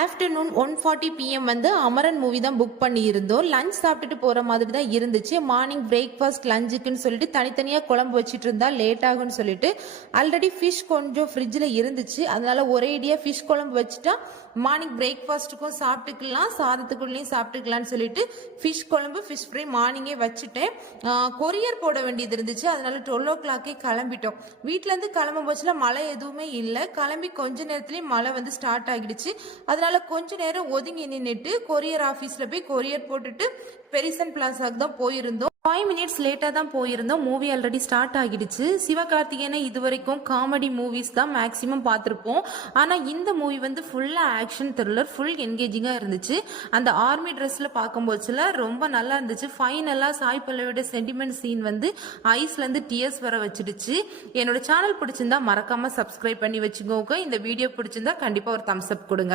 Afternoon 1:40 PM வந்து Amaran movie தான் book பண்ணியிருந்தோம். லஞ்ச் சாப்பிட்டுட்டு போகிற மாதிரி தான் இருந்துச்சு. மார்னிங் பிரேக்ஃபாஸ்ட் லஞ்சுக்குன்னு சொல்லிட்டு தனித்தனியாக குழம்பு வச்சுட்டு இருந்தா லேட் ஆகும்னு சொல்லிட்டு ஆல்ரெடி ஃபிஷ் கொஞ்சம் ஃப்ரிட்ஜில் இருந்துச்சு. அதனால ஒரேடியாக ஃபிஷ் குழம்பு வச்சுட்டா மார்னிங் பிரேக்ஃபாஸ்ட்டுக்கும் சாப்பிட்டுக்கலாம், சாதத்துக்குள்ளேயும் சாப்பிட்டுக்கலாம்னு சொல்லிட்டு ஃபிஷ் குழம்பு ஃபிஷ் ஃப்ரை மார்னிங்கே வச்சுட்டேன். கொரியர் போட வேண்டியது இருந்துச்சு. அதனால 12 o'clock கிளம்பிட்டோம். வீட்டிலேருந்து கிளம்பும் போச்சுல மழை எதுவுமே இல்லை. கிளம்பி கொஞ்ச நேரத்துலேயே மழை வந்து ஸ்டார்ட் ஆகிடுச்சு. அதனால கொஞ்ச நேரம் ஒதுங்கி நின்றுட்டு கொரியர் ஆஃபீஸில் போய் கொரியர் போட்டுட்டு பெரிசன் பிளாசாக்கு தான் போயிருந்தோம். 5 minutes லேட்டாக தான் போயிருந்தோம். மூவி ஆல்ரெடி ஸ்டார்ட் ஆகிடுச்சு. சிவகார்த்திகேயனை இது வரைக்கும் காமெடி மூவிஸ் தான் மேக்ஸிமம் பார்த்துருப்போம். ஆனால் இந்த மூவி வந்து ஃபுல்லாக ஆக்ஷன் த்ரில்லர், ஃபுல் என்கேஜிங்காக இருந்துச்சு. அந்த ஆர்மி ட்ரெஸ்ஸில் பார்க்கும்போதுல ரொம்ப நல்லா இருந்துச்சு. ஃபைனலாக சாய் பல்லவியோட சென்டிமெண்ட் சீன் வந்து ஐஸ்லேருந்து டியர்ஸ் வர வச்சிடுச்சு. என்னோட சேனல் பிடிச்சிருந்தா மறக்காமல் சப்ஸ்கிரைப் பண்ணி வச்சுக்கோங்க. இந்த வீடியோ பிடிச்சிருந்தா கண்டிப்பாக ஒரு தம்ஸ் அப் கொடுங்க.